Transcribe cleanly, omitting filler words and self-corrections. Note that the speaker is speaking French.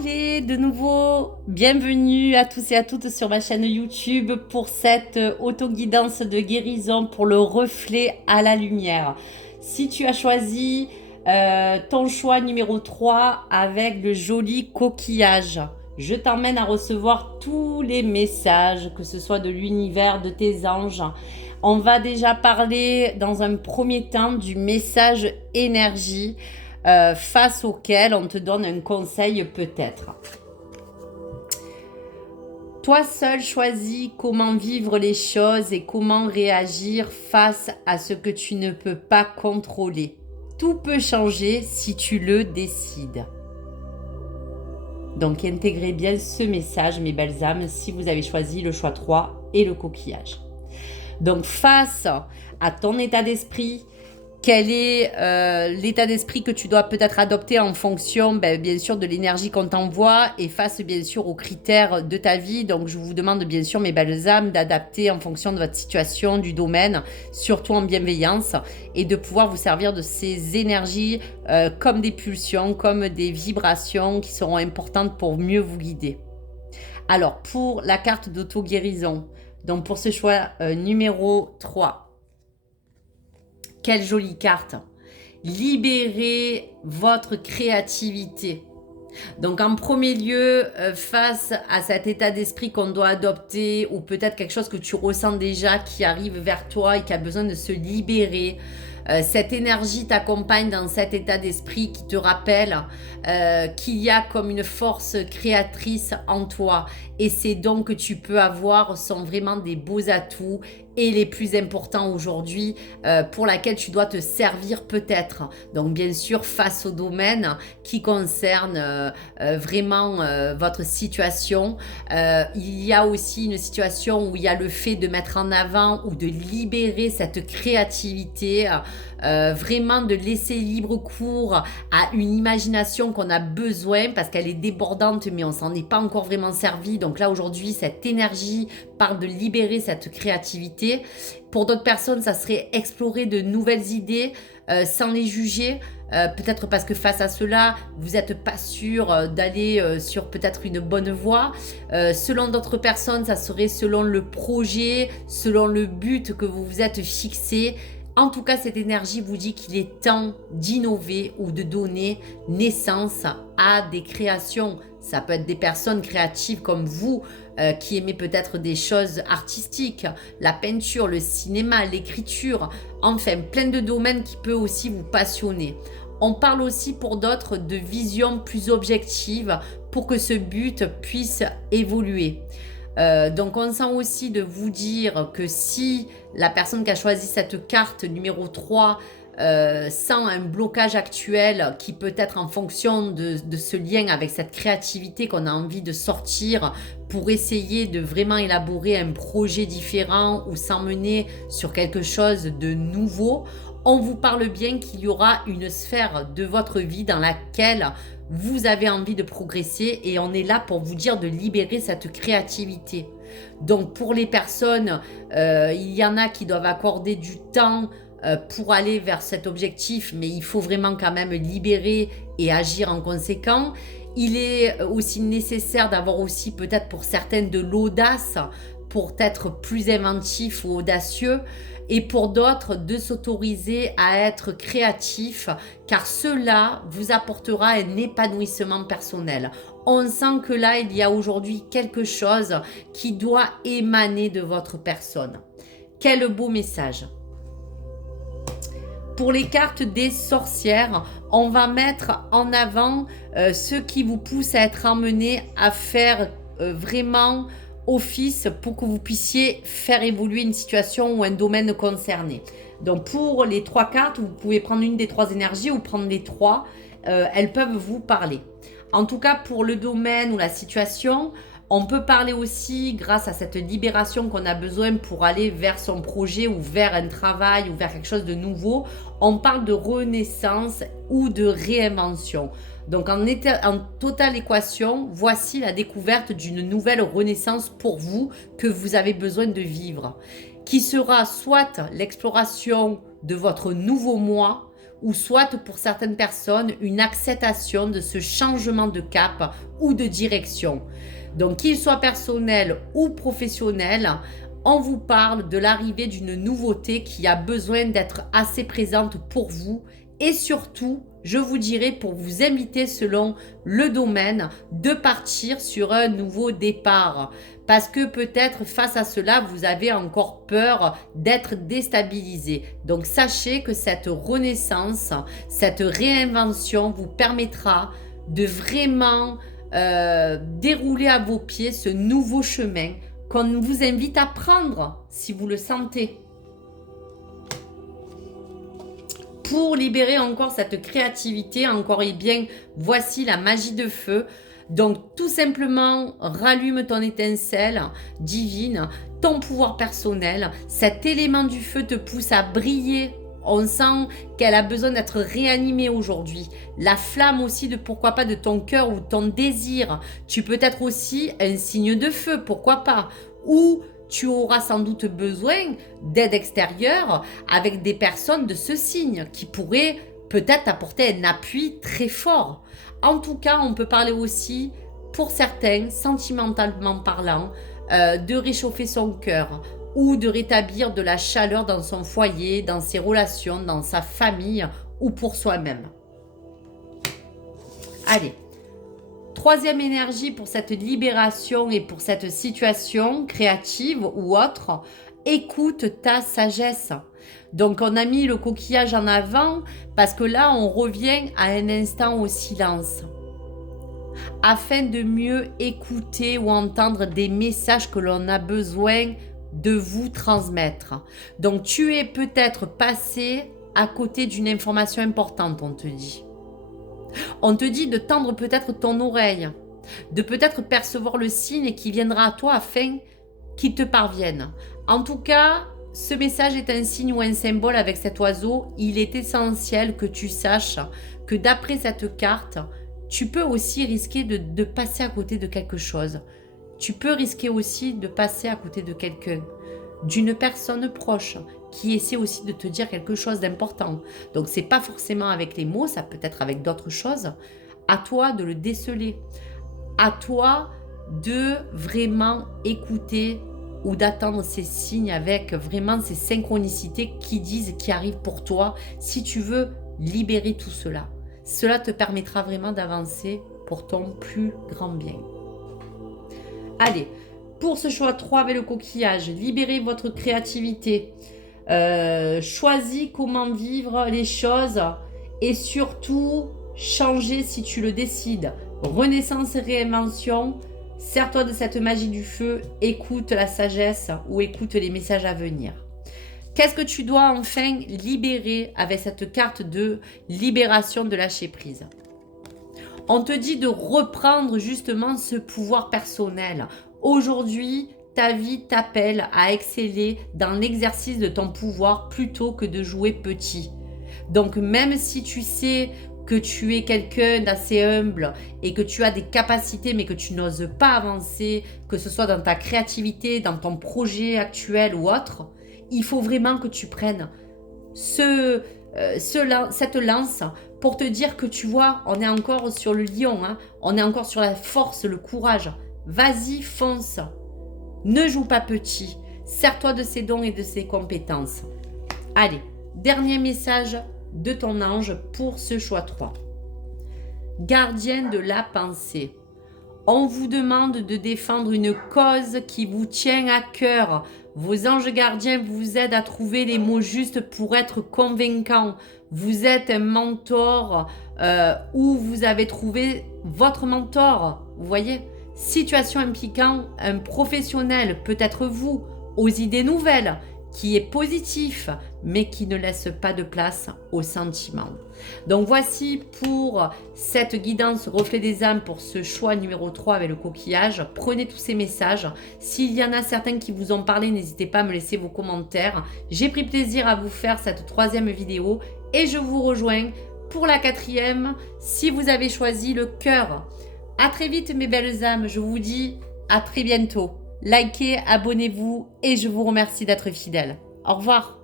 Allez, de nouveau, bienvenue à tous et à toutes sur ma chaîne YouTube pour cette autoguidance de guérison pour le reflet à la lumière. Si tu as choisi ton choix numéro 3 avec le joli coquillage, je t'emmène à recevoir tous les messages, que ce soit de l'univers, de tes anges. On va déjà parler dans un premier temps du message énergie face auquel on te donne un conseil peut-être. Toi seul choisis comment vivre les choses et comment réagir face à ce que tu ne peux pas contrôler. Tout peut changer si tu le décides. Donc intégrez bien ce message, mes belles âmes, si vous avez choisi le choix 3 et le coquillage. Donc face à ton état d'esprit, quel est l'état d'esprit que tu dois peut-être adopter en fonction, bien sûr, de l'énergie qu'on t'envoie et face, bien sûr, aux critères de ta vie. Donc, je vous demande, bien sûr, mes belles âmes, d'adapter en fonction de votre situation, du domaine, surtout en bienveillance, et de pouvoir vous servir de ces énergies comme des pulsions, comme des vibrations qui seront importantes pour mieux vous guider. Alors, pour la carte d'auto-guérison, donc pour ce choix numéro 3, quelle jolie carte. Libérez votre créativité. Donc en premier lieu, face à cet état d'esprit qu'on doit adopter ou peut-être quelque chose que tu ressens déjà qui arrive vers toi et qui a besoin de se libérer, cette énergie t'accompagne dans cet état d'esprit qui te rappelle qu'il y a comme une force créatrice en toi et ces dons que tu peux avoir sont vraiment des beaux atouts et les plus importants aujourd'hui pour laquelle tu dois te servir peut-être. Donc bien sûr face au domaine qui concerne vraiment votre situation. Il y a aussi une situation où il y a le fait de mettre en avant ou de libérer cette créativité, vraiment de laisser libre cours à une imagination qu'on a besoin parce qu'elle est débordante mais on s'en est pas encore vraiment servi. Donc là aujourd'hui cette énergie parle de libérer cette créativité. Pour d'autres personnes ça serait explorer de nouvelles idées sans les juger. Peut-être parce que face à cela, vous n'êtes pas sûr d'aller sur peut-être une bonne voie. Selon d'autres personnes, ça serait selon le projet, selon le but que vous vous êtes fixé. En tout cas, cette énergie vous dit qu'il est temps d'innover ou de donner naissance à des créations. Ça peut être des personnes créatives comme vous qui aimez peut-être des choses artistiques, la peinture, le cinéma, l'écriture, enfin plein de domaines qui peuvent aussi vous passionner. On parle aussi pour d'autres de vision plus objective pour que ce but puisse évoluer. Donc on sent aussi de vous dire que si la personne qui a choisi cette carte numéro 3 sent un blocage actuel qui peut être en fonction de ce lien avec cette créativité qu'on a envie de sortir pour essayer de vraiment élaborer un projet différent ou s'emmener sur quelque chose de nouveau, on vous parle bien qu'il y aura une sphère de votre vie dans laquelle vous avez envie de progresser et on est là pour vous dire de libérer cette créativité. Donc pour les personnes, il y en a qui doivent accorder du temps pour aller vers cet objectif, mais il faut vraiment quand même libérer et agir en conséquent. Il est aussi nécessaire d'avoir aussi peut-être pour certaines de l'audace pour être plus inventif ou audacieux et pour d'autres de s'autoriser à être créatif car cela vous apportera un épanouissement personnel. On sent que là, il y a aujourd'hui quelque chose qui doit émaner de votre personne. Quel beau message! Pour les cartes des sorcières, on va mettre en avant ce qui vous pousse à être emmené à faire vraiment office pour que vous puissiez faire évoluer une situation ou un domaine concerné. Donc pour les 3 cartes, vous pouvez prendre une des 3 énergies ou prendre les 3. Elles peuvent vous parler. En tout cas, pour le domaine ou la situation, on peut parler aussi, grâce à cette libération qu'on a besoin pour aller vers son projet ou vers un travail ou vers quelque chose de nouveau, on parle de renaissance ou de réinvention. Donc en totale équation, voici la découverte d'une nouvelle renaissance pour vous que vous avez besoin de vivre, qui sera soit l'exploration de votre nouveau moi ou soit pour certaines personnes, une acceptation de ce changement de cap ou de direction. Donc, qu'il soit personnel ou professionnel, on vous parle de l'arrivée d'une nouveauté qui a besoin d'être assez présente pour vous et surtout, je vous dirais pour vous inviter selon le domaine de partir sur un nouveau départ. Parce que peut-être face à cela, vous avez encore peur d'être déstabilisé. Donc sachez que cette renaissance, cette réinvention vous permettra de vraiment dérouler à vos pieds ce nouveau chemin qu'on vous invite à prendre si vous le sentez. Pour libérer encore cette créativité, encore et bien, voici la magie de feu. Donc tout simplement, rallume ton étincelle divine, ton pouvoir personnel. Cet élément du feu te pousse à briller. On sent qu'elle a besoin d'être réanimée aujourd'hui. La flamme aussi de pourquoi pas de ton cœur ou ton désir. Tu peux être aussi un signe de feu, pourquoi pas. Ou tu auras sans doute besoin d'aide extérieure avec des personnes de ce signe qui pourraient peut-être apporter un appui très fort. En tout cas, on peut parler aussi, pour certains, sentimentalement parlant, de réchauffer son cœur ou de rétablir de la chaleur dans son foyer, dans ses relations, dans sa famille ou pour soi-même. Allez. Troisième énergie pour cette libération et pour cette situation créative ou autre, écoute ta sagesse. Donc on a mis le coquillage en avant parce que là on revient à un instant au silence afin de mieux écouter ou entendre des messages que l'on a besoin de vous transmettre. Donc tu es peut-être passé à côté d'une information importante, on te dit. On te dit de tendre peut-être ton oreille, de peut-être percevoir le signe qui viendra à toi afin qu'il te parvienne. En tout cas, ce message est un signe ou un symbole avec cet oiseau. Il est essentiel que tu saches que d'après cette carte, tu peux aussi risquer de passer à côté de quelque chose. Tu peux risquer aussi de passer à côté de quelqu'un, d'une personne proche qui essaie aussi de te dire quelque chose d'important. Donc c'est pas forcément avec les mots, ça peut être avec d'autres choses. À toi de le déceler. À toi de vraiment écouter ou d'attendre ces signes avec vraiment ces synchronicités qui disent, qui arrivent pour toi, si tu veux libérer tout cela. Cela te permettra vraiment d'avancer pour ton plus grand bien. Allez, pour ce choix 3 avec le coquillage, libérez votre créativité. Choisis comment vivre les choses et surtout changer si tu le décides. Renaissance et réinvention. Sers-toi de cette magie du feu, écoute la sagesse ou écoute les messages à venir. Qu'est-ce que tu dois enfin libérer avec cette carte de libération de lâcher prise? On te dit de reprendre justement ce pouvoir personnel. Aujourd'hui, ta vie t'appelle à exceller dans l'exercice de ton pouvoir plutôt que de jouer petit. Donc même si tu sais que tu es quelqu'un d'assez humble et que tu as des capacités mais que tu n'oses pas avancer, que ce soit dans ta créativité, dans ton projet actuel ou autre, il faut vraiment que tu prennes cette lance pour te dire que tu vois, on est encore sur le lion, hein, on est encore sur la force, le courage. Vas-y, fonce. Ne joue pas petit. Sers-toi de ses dons et de ses compétences. Allez, dernier message de ton ange pour ce choix 3. Gardien de la pensée. On vous demande de défendre une cause qui vous tient à cœur. Vos anges gardiens vous aident à trouver les mots justes pour être convaincants. Vous êtes un mentor ou vous avez trouvé votre mentor. Vous voyez ? Situation impliquant un professionnel, peut-être vous, aux idées nouvelles, qui est positif, mais qui ne laisse pas de place aux sentiments. Donc voici pour cette guidance reflet des âmes pour ce choix numéro 3 avec le coquillage. Prenez tous ces messages. S'il y en a certains qui vous ont parlé, n'hésitez pas à me laisser vos commentaires. J'ai pris plaisir à vous faire cette 3e vidéo et je vous rejoins pour la 4e si vous avez choisi le cœur. À très vite mes belles âmes, je vous dis à très bientôt. Likez, abonnez-vous et je vous remercie d'être fidèles. Au revoir.